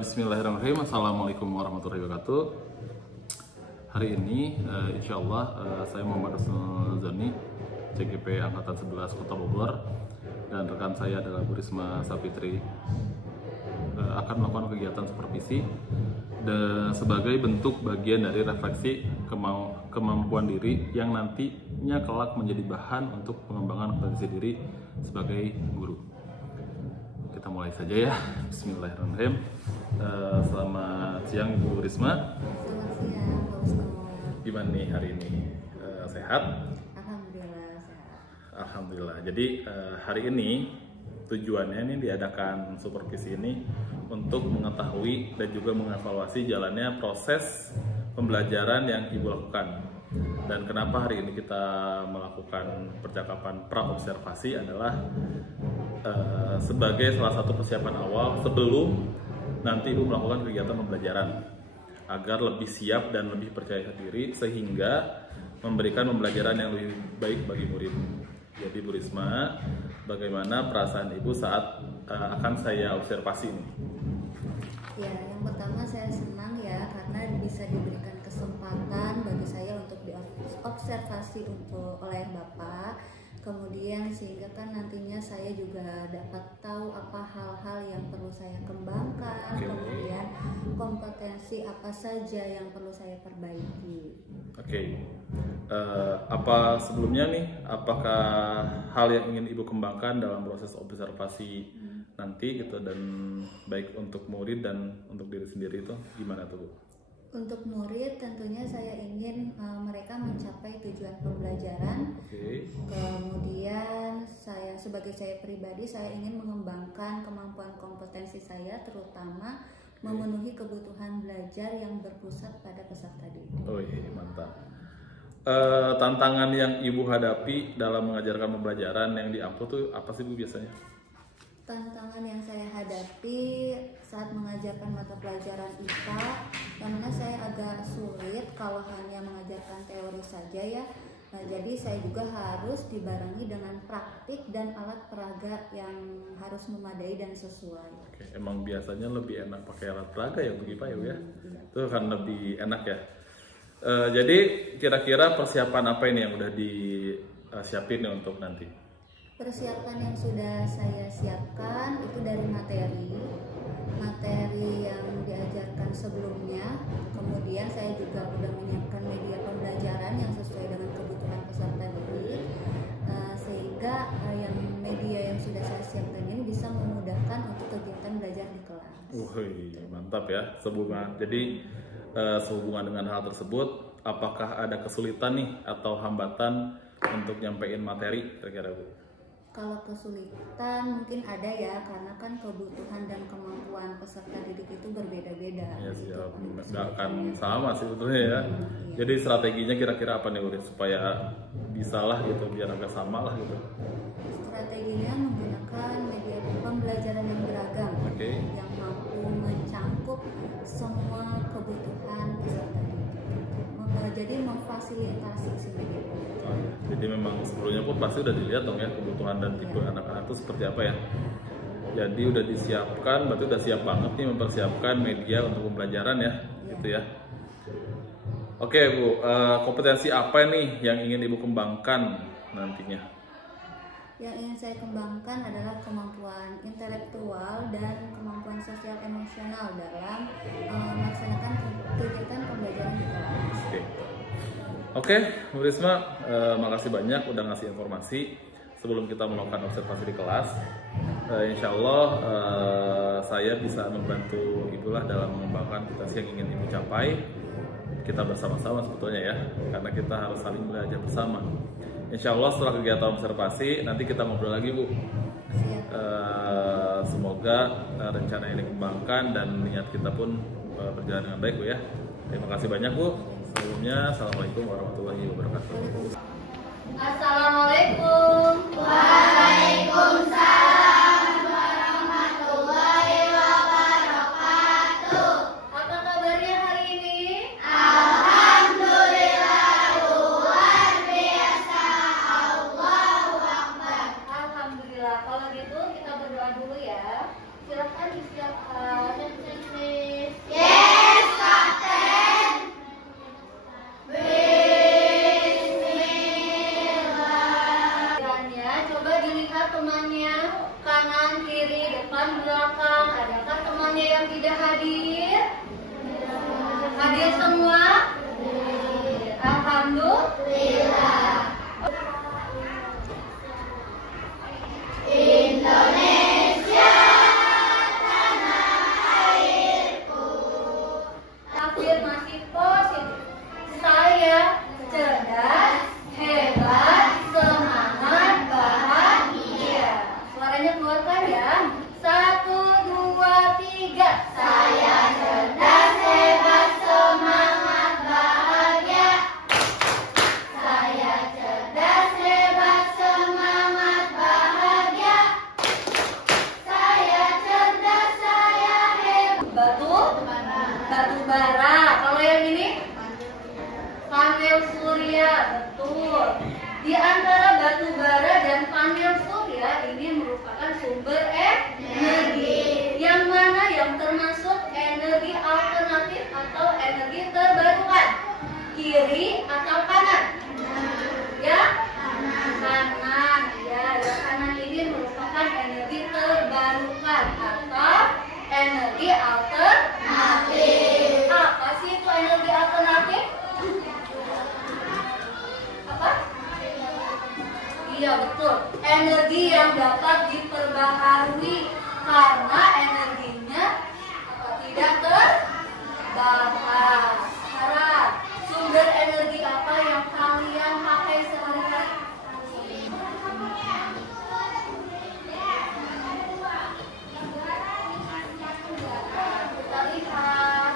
Bismillahirrahmanirrahim. Assalamualaikum warahmatullahi wabarakatuh. Hari ini insya Allah saya Muhammad Husnul Zani, CGP Angkatan 11 Kota Bogor, dan rekan saya adalah Bu Risma Sapitri akan melakukan kegiatan supervisi dan sebagai bentuk bagian dari refleksi kemampuan diri yang nantinya kelak menjadi bahan untuk pengembangan kompetensi diri sebagai guru. Kita mulai saja ya. Bismillahirrahmanirrahim. Selamat siang Ibu Risma. Selamat siang Pak Ustaz. Gimana nih hari ini? Sehat? Alhamdulillah sehat. Alhamdulillah. Jadi hari ini tujuannya ini diadakan supervisi ini untuk mengetahui dan juga mengevaluasi jalannya proses pembelajaran yang Ibu lakukan. Dan kenapa hari ini kita melakukan percakapan pra-observasi adalah sebagai salah satu persiapan awal sebelum nanti Ibu melakukan kegiatan pembelajaran agar lebih siap dan lebih percaya diri sehingga memberikan pembelajaran yang lebih baik bagi murid. Jadi Bu Risma, bagaimana perasaan Ibu saat akan saya observasi ini? Ya, yang pertama saya senang ya karena bisa diberikan kesempatan bagi saya untuk diobservasi oleh Bapak. Kemudian sehingga kan nantinya saya juga dapat tahu apa hal-hal yang perlu saya kembangkan, kemudian kompetensi apa saja yang perlu saya perbaiki. Oke. Apa sebelumnya nih, apakah hal yang ingin Ibu kembangkan dalam proses observasi nanti gitu, dan baik untuk murid dan untuk diri sendiri itu gimana tuh Bu? Untuk murid tentunya saya ingin mereka mencapai tujuan pembelajaran. Kemudian saya sebagai saya pribadi saya ingin mengembangkan kemampuan kompetensi saya, terutama memenuhi kebutuhan belajar yang berpusat pada peserta didik. Oh iya, mantap. Tantangan yang Ibu hadapi dalam mengajarkan pembelajaran yang di-upload tuh apa sih Bu biasanya? Tantangan yang saya hadapi saat mengajarkan mata pelajaran IPA, yang mana saya agak sulit kalau hanya mengajarkan teori saja ya. Nah, jadi saya juga harus dibarengi dengan praktik dan alat peraga yang harus memadai dan sesuai. Oke, emang biasanya lebih enak pakai alat peraga ya Bu IPA ya Bu ya? Itu kan lebih enak ya. Jadi kira-kira persiapan apa ini yang udah disiapin nih untuk nanti? Persiapan yang sudah saya siapkan itu dari materi yang diajarkan sebelumnya. Kemudian saya juga sudah menyiapkan media pembelajaran yang sesuai dengan kebutuhan peserta didik, sehingga yang media yang sudah saya siapkan ini bisa memudahkan untuk kegiatan belajar di kelas. Mantap ya. Sehubungan dengan hal tersebut, apakah ada kesulitan nih atau hambatan untuk nyampein materi kira-kira Bu? Kalau kesulitan mungkin ada ya, karena kan kebutuhan dan kemampuan peserta didik itu berbeda-beda. Ya siap, nggak akan sama sih sebetulnya ya. Jadi strateginya kira-kira apa nih Urid supaya bisalah gitu, biar agak sama lah gitu? Strateginya menggunakan media pembelajaran yang beragam, yang mampu mencangkup semua kebutuhan peserta didik. Jadi memfasilitasi si media. Jadi memang sebelumnya pun pasti udah dilihat dong ya kebutuhan dan tipe anak-anak itu seperti apa ya. Jadi udah disiapkan, berarti udah siap banget nih mempersiapkan media untuk pembelajaran ya, gitu ya. Oke Bu, kompetensi apa nih yang ingin Ibu kembangkan nantinya? Yang ingin saya kembangkan adalah kemampuan intelektual dan kemampuan sosial emosional dalam melaksanakan kegiatan pembelajaran di kelas. Oke, Bu Risma, makasih banyak udah ngasih informasi sebelum kita melakukan observasi di kelas. Insya Allah saya bisa membantu Ibu lah dalam mengembangkan kompetensi yang ingin Ibu capai. Kita bersama-sama sebetulnya ya, karena kita harus saling belajar bersama. Insya Allah setelah kegiatan observasi nanti kita ngobrol lagi Bu. Semoga rencana ini dikembangkan dan niat kita pun berjalan dengan baik Bu ya. Terima kasih banyak Bu. Sebelumnya, Assalamualaikum warahmatullahi wabarakatuh. Assalamualaikum. Waalaikumsalam warahmatullahi wabarakatuh. Silakan disiapkan checklist. Yes, Kapten. Ya, coba dilihat temannya, kanan, kiri, depan, belakang. Adakah temannya yang tidak hadir? Hadir semua? Alhamdulillah. Indonesia, tanah airku. Afirmasi positif. Saya cerdas, hebat, semangat, bahagia. Suaranya keluarkan ya. 1, 2, 3. Saya cerdas, hebat, semangat, bahagia. Saya cerdas, hebat, semangat, bahagia. Saya cerdas, saya hebat. Batu bara. Kalau yang ini? Panel surya. Betul. Di antara batu bara dan panel surya ini merupakan sumber energi. Yang mana yang termasuk energi alternatif atau energi terbarukan? Kiri atau kanan? Ya? Kanan. Ya, yang kanan ini merupakan energi terbarukan atau energi alternatif. Apa sih itu energi alternatif? Apa? Iya, betul. Energi yang dapat diperbaharui karena energinya tidak terbatas. Sekarang, sumber energi apa yang kalian pakai sehari-hari? Kita lihat.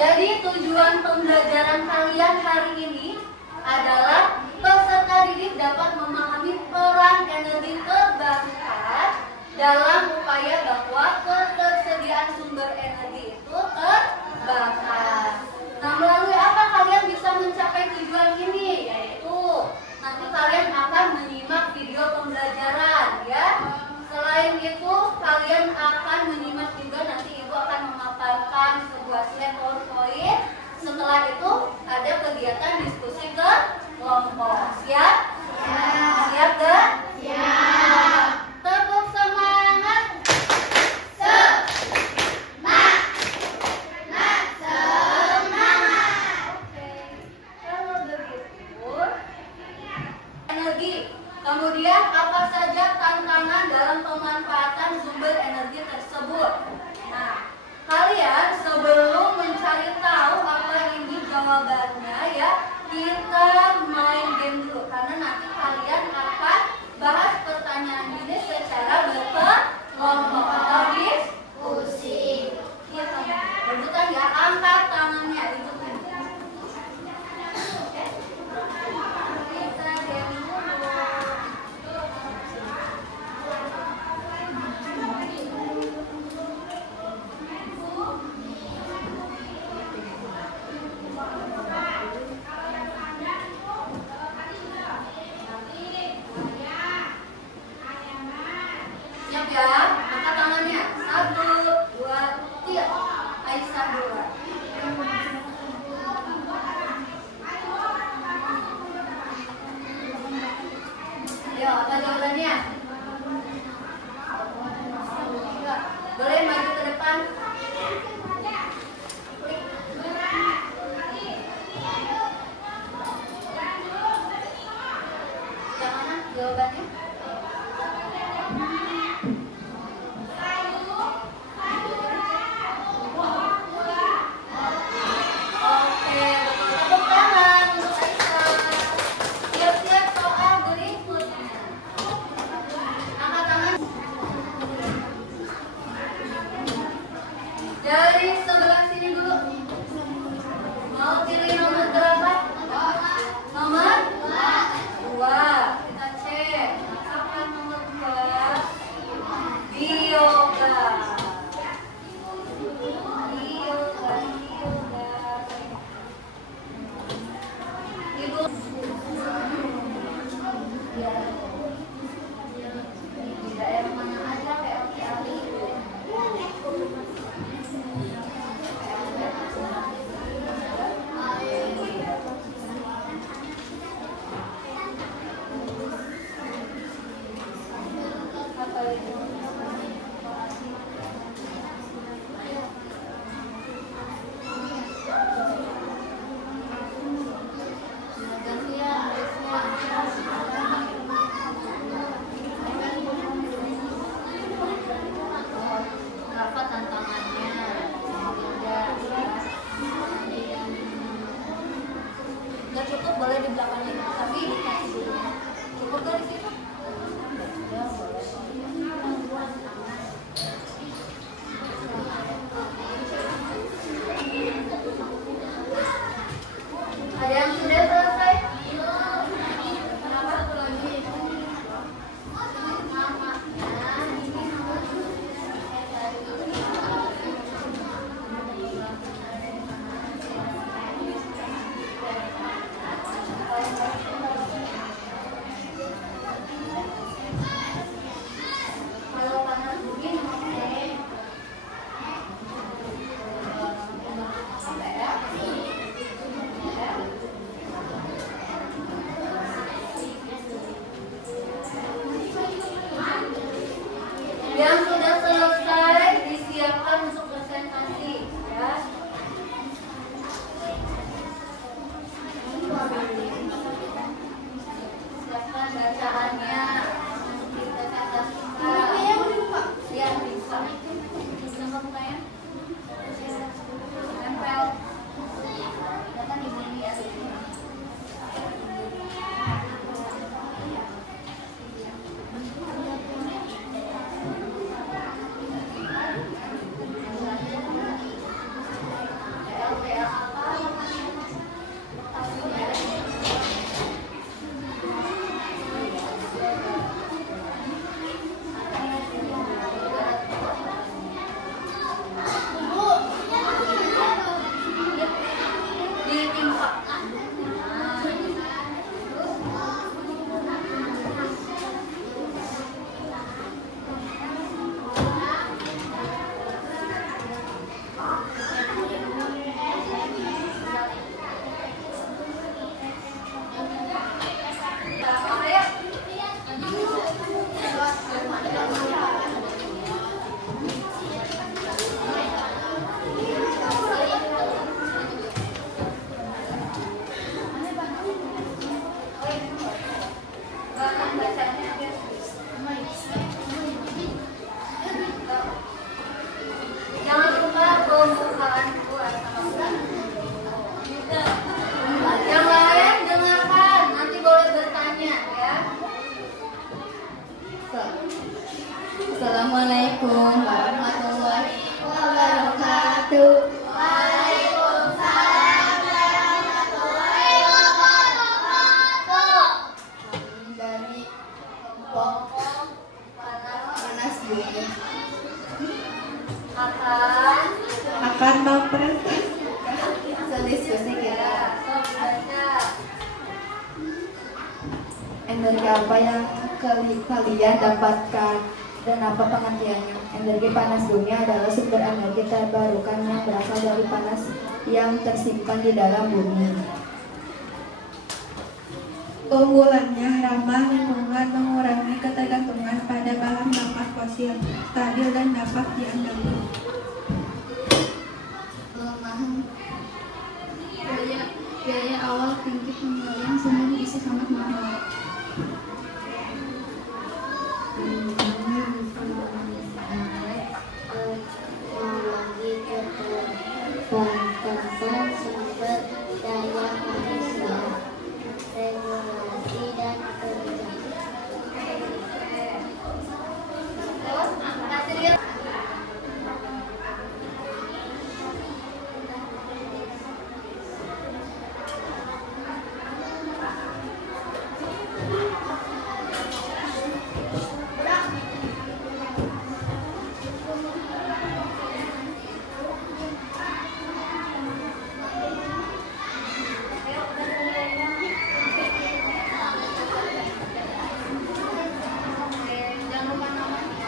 Jadi tujuan pembelajaran kalian hari ini adalah peserta didik dapat memahami peran energi terbarukan dalam upaya bahwa ketersediaan sumber energi itu terbatas. Nah, melalui apa kalian bisa mencapai tujuan ini? Yaitu nanti kalian akan menyimak video pembelajaran ya. Selain itu, kalian akan menyimak juga nanti ibu akan memaparkan sebuah slide PowerPoint. Setelah itu ada kegiatan diskusi kelompok. Siap? Siap gak? Siap. Tepuk semangat. Oke. Kalau begitu, energi. Kemudian apa saja tantangan dalam pemanfaatan sumber energi tersebut? Nah, kalian sebelum mencari tahu apa ini jawabannya ya, kita main game dulu karena nanti kalian akan bahas pertanyaan ini secara berkelompok atau diskusi. Kita rebutan ya, angkat tangannya itu. Oke. Kita game dulu. Siap ya, angkat tangannya. 1, 2, 3. Aisyah dulu. Ayo, apa jawabannya? Boleh maju ke depan. Yang mana jawabannya? Oke, tepuk tangan untuk Aisyah. Siap-siap soal berikutnya. Angkat tangan. Dari sebelah sini dulu. Mau pilih nomor berapa? Nomor 2. Kita cek. Kan baper. Diskusi kita. Sok baca. Energi apa yang kalian dapatkan dan apa pengertiannya? Energi panas bumi adalah sumber energi terbarukan yang berasal dari panas yang tersimpan di dalam bumi. Keunggulannya ramah lingkungan, mengurangi ketergantungan pada bahan bakar fosil, stabil dan dapat diandalkan. Kelemahan biaya awal tinggi, pengembalian sumber bisa sangat mahal. Teknologi keterbatasan sumber daya manusia, regulasi dan kebijakan. Kasih dia. Jangan lupa namanya.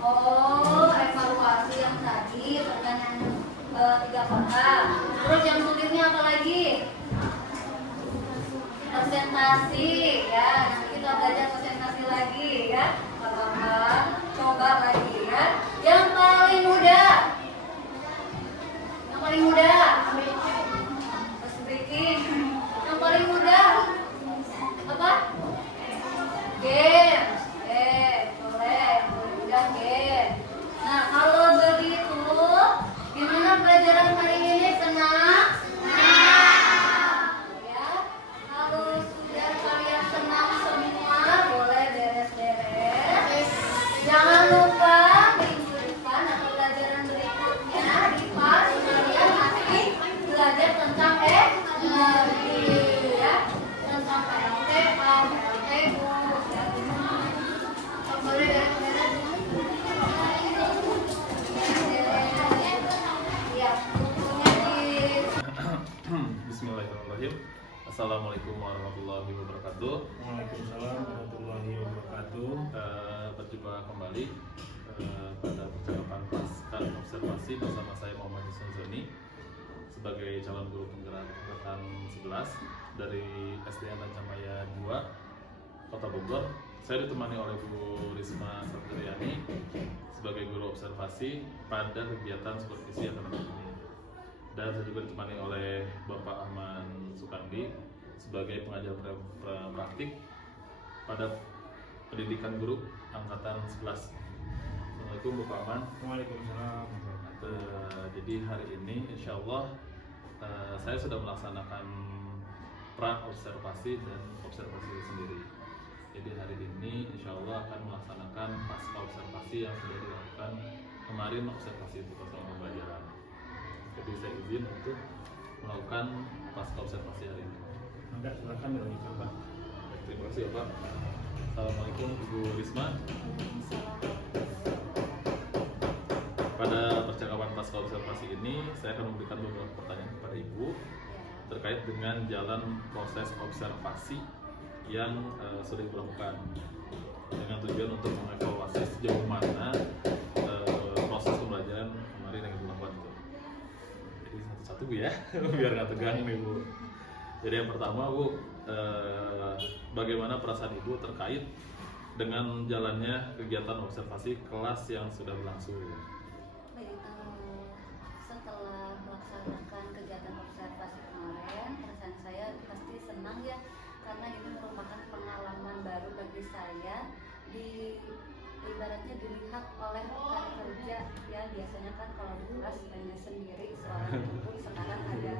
Oh, evaluasi yang tadi pertanyaan 3 kotak. Terus yang sulitnya apa lagi? Presentasi ya. Nanti kita belajar presentasi lagi ya. Apa-apa? Coba lagi ya. Yang paling mudah. Yang paling mudah. Pas breaking. Yang paling mudah. Apa? Game. Boleh. Udah game. Nah, kalau begitu, gimana pelajaran hari ini? Senang? Ya. Kalau sudah kalian senang semua, boleh beres-beres. Jangan lupa minggu depan atau pelajaran berikutnya di pas kalian masih belajar tentang energi ya, tentang PLTK, PLTU, ya. Boleh beres-beres. Ya, bukunya di Bismillahirrahmanirrahim. Assalamualaikum warahmatullahi wabarakatuh. Waalaikumsalam warahmatullahi wabarakatuh. Berjumpa kembali pada percakapan pasca observasi bersama saya Muhammad Hussein Zoni sebagai calon guru penggerak angkatan 11 dari SDN Rancamaya 2 Kota Bogor. Saya ditemani oleh Bu Risma Satriani sebagai guru observasi pada kegiatan supervisi akademik ini. Dan saya juga ditemani oleh Bapak Ahmad Sukandi sebagai pengajar praktik pada pendidikan guru angkatan 11. Assalamualaikum Bapak Ahmad. Waalaikumsalam. Jadi hari ini insya Allah saya sudah melaksanakan pra observasi dan observasi itu sendiri. Jadi hari ini insya Allah akan melaksanakan pasca observasi yang sudah dilakukan kemarin observasi itu bersama pembelajaran. Jadi saya izin untuk melakukan pasca observasi hari ini. Maka silakan dilanjutkan Pak. Baik, terima kasih Bapak. Assalamualaikum Ibu Risma. Pada percakapan pasca observasi ini saya akan memberikan beberapa pertanyaan kepada Ibu terkait dengan jalan proses observasi yang sudah dilakukan dengan tujuan untuk mengevaluasi sejauh mana proses pembelajaran kemarin yang Ibu lakukan itu. Jadi satu-satu Bu ya, biar nggak tegang nih Bu. Jadi yang pertama Bu, bagaimana perasaan Ibu terkait dengan jalannya kegiatan observasi kelas yang sudah berlangsung? Baik, dilihat oleh rekan kerja ya, biasanya kan kalau di kelas hanya sendiri seorang guru, sekarang ada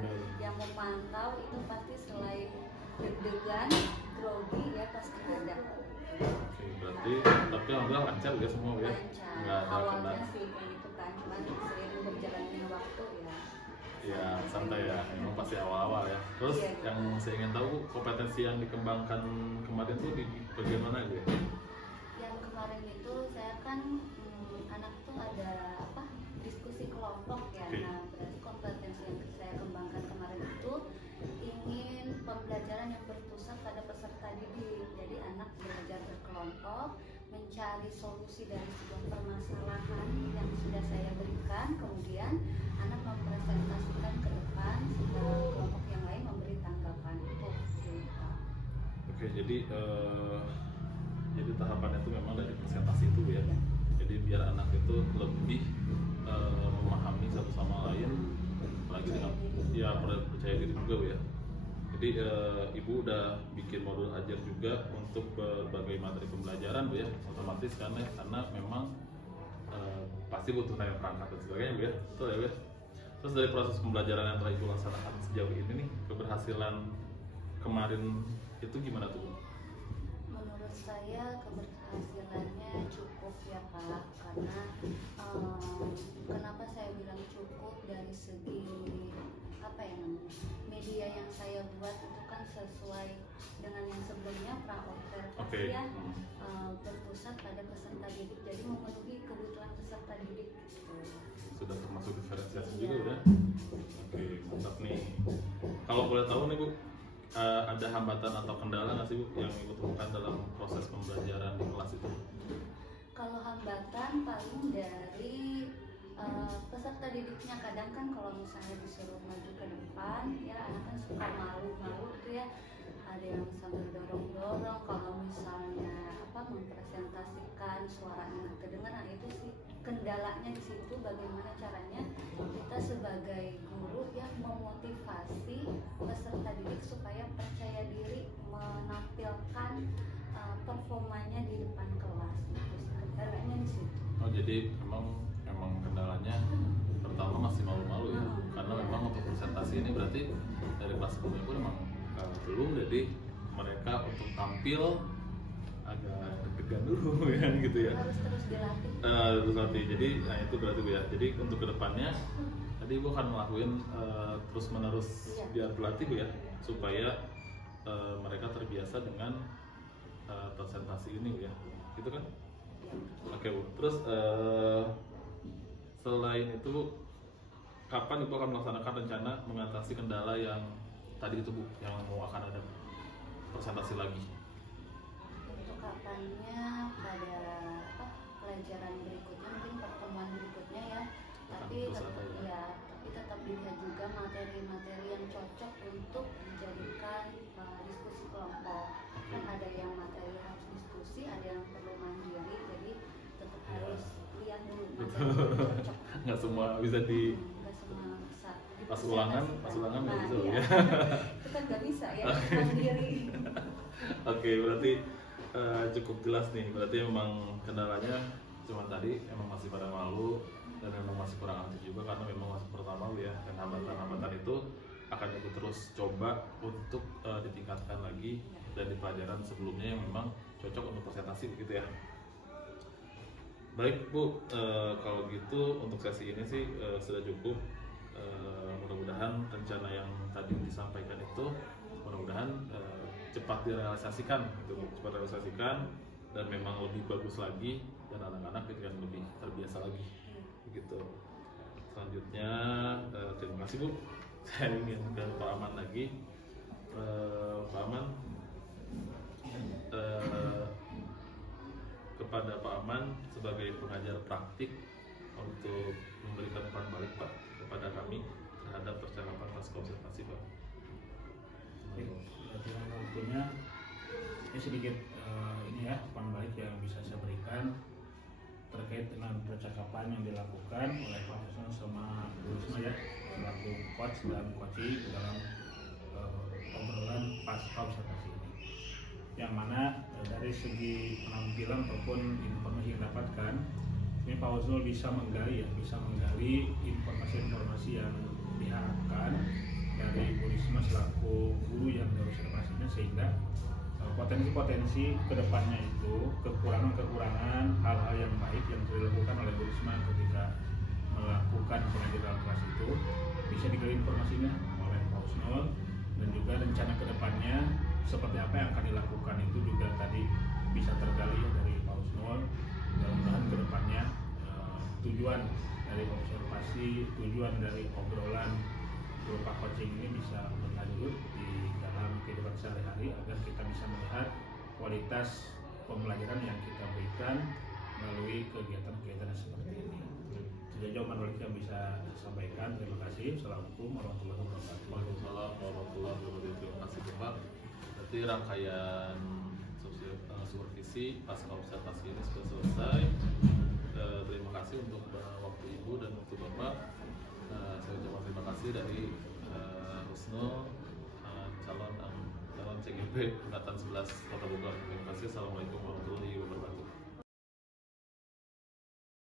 yang memantau, itu pasti selain deg-degan, grogi ya pasti ada. Oke, berarti tapi alhamdulillah lancar ya semua ya. Lancar, Nggak ada awalnya kendala. sih kayak gitu kan, cuman sering berjalannya waktu ya. Ya santai ya, emang pasti awal-awal ya. Terus Iya. yang saya ingin tahu kompetensi yang dikembangkan kemarin tuh di bagian mana gitu ya? Yang kemarin itu saya kan anak tuh ada apa, diskusi kelompok ya. Oke. Nah, berarti kompetensi yang saya kembangkan kemarin itu ingin pembelajaran yang berpusat pada peserta didik. Jadi anak belajar berkelompok, mencari solusi dari sebuah permasalahan yang sudah saya berikan, kemudian anak mempresentasikan ke depan sehingga kelompok yang lain memberi tanggapan. Itu sih, Pak. Oke, jadi tahapannya itu memang dari presentasi itu ya. Jadi biar anak itu lebih memahami satu sama lain, apalagi dengan ya percaya diri juga Bu ya. Jadi ibu udah bikin modul ajar juga untuk berbagai materi pembelajaran Bu ya, otomatis karena memang pasti butuh nilai perangkat dan sebagainya Bu ya, betul ya Bu ya. Terus dari proses pembelajaran yang telah ibu laksanakan sejauh ini nih, keberhasilan kemarin itu gimana tuh Bu? Menurut saya keberhasilannya cukup ya Pak, karena kenapa saya bilang cukup, dari segi apa ya namanya, media yang saya buat itu kan sesuai dengan yang sebelumnya, praobservasi Oke. ya, berpusat pada peserta didik, jadi memenuhi kebutuhan peserta didik gitu. Sudah termasuk diferensiasi Iya. juga udah. Oke, mantap nih. Kalau boleh tahu nih Bu, ada hambatan atau kendala nggak sih Bu yang ibu temukan dalam proses pembelajaran di kelas itu? Kalau hambatan paling dari peserta didiknya, kadang kan kalau misalnya disuruh maju ke depan ya anak kan suka malu-malu tuh ya, ada yang sambil dorong-dorong, kalau misalnya apa mempresentasikan suaranya nggak terdengar. Nah itu sih kendalanya di situ, bagaimana caranya kita sebagai guru ya memotivasi peserta didik supaya percaya diri menampilkan performanya di depan kelas. Itu sih kendalanya di situ. Oh, jadi memang kendalanya pertama masih malu-malu ya, karena memang untuk presentasi ini berarti dari kelas sebelumnya pun memang belum, jadi mereka untuk tampil agak deg-degan dulu ya gitu ya. Harus terus dilatih. Terus nanti, jadi nah itu berarti Bu ya. Jadi untuk kedepannya tadi Ibu akan ngelakuin terus menerus Iya. biar berlatih Bu ya, supaya mereka terbiasa dengan presentasi ini Bu ya, gitu kan? Oke Bu. Terus selain itu Bu, kapan Ibu akan melaksanakan rencana mengatasi kendala yang tadi itu Bu, yang mau akan ada presentasi lagi? Untuk kapannya pada apa, pelajaran berikutnya, mungkin pertemuan berikutnya ya. Tapi Terus tetap apa ya? ya, tapi tetap dilihat juga materi-materi yang cocok untuk dijadikan diskusi kelompok. Kan ada yang materi harus diskusi, ada yang perlu mandiri, jadi tetap Ya. harus lihat dulu materi yang cocok. Nggak semua bisa di Nggak semua bisa pas ulangan nggak Nah, bisa Bu iya. ya. Itu kan nggak bisa ya, mandiri. Oke, berarti cukup jelas nih. Berarti memang kendalanya cuma tadi emang masih pada malu dan memang masih kurang aktif juga karena memang masih pertama Bu ya. Dan hambatan-hambatan itu akan Ibu terus coba untuk ditingkatkan lagi dan di pelajaran sebelumnya yang memang cocok untuk presentasi begitu ya. Baik Bu, kalau gitu untuk sesi ini sih sudah cukup. Mudah-mudahan rencana yang tadi disampaikan itu mudah-mudahan cepat direalisasikan gitu, cepat direalisasikan dan memang lebih bagus lagi dan anak-anak itu yang lebih terbiasa lagi begitu. Selanjutnya terima kasih Bu. Saya ingin ke Pak Aman lagi. Pak Aman, kepada Pak Aman sebagai pengajar praktik untuk memberikan umpan balik Pak kepada kami terhadap percakapan pasca observasi Pak. Baik, terima waktunya. Ini sedikit ini ya umpan balik yang bisa saya berikan terkait dengan percakapan yang dilakukan oleh Pak Hasan sama Bu Risma ya, selaku coach dan coaching dalam obrolan pasca observasi ini. Yang mana dari segi penampilan ataupun informasi yang didapatkan ini Pak Husnul bisa menggali informasi-informasi yang diharapkan dari Bu Risma selaku guru yang berobservasinya, sehingga potensi-potensi kedepannya itu kekurangan-kekurangan hal-hal yang baik yang dilakukan oleh Bu Risma ketika melakukan pengajaran kelas itu bisa digali informasinya oleh Pak Husnul, dan juga rencana kedepannya seperti apa yang akan dilakukan itu juga tadi bisa tergali dari Pak Husnul. Mudah-mudahan kedepannya tujuan dari observasi, tujuan dari obrolan berupa coaching ini bisa berlanjut di dalam kehidupan sehari-hari agar kita bisa melihat kualitas pembelajaran yang kita berikan melalui kegiatan-kegiatan seperti ini. Jadi jawaban Wali yang bisa saya sampaikan. Terima kasih. Assalamualaikum warahmatullahi wabarakatuh. Waalaikumsalam warahmatullahi wabarakatuh. Terima kasih Bapak. Berarti rangkaian supervisi pasca observasi ini sudah selesai. Terima kasih untuk waktu Ibu dan waktu Bapak. Saya ucapkan terima kasih dari Husnul, calon CGP angkatan 11 Kota Bogor. Terima kasih. Assalamualaikum warahmatullahi wabarakatuh.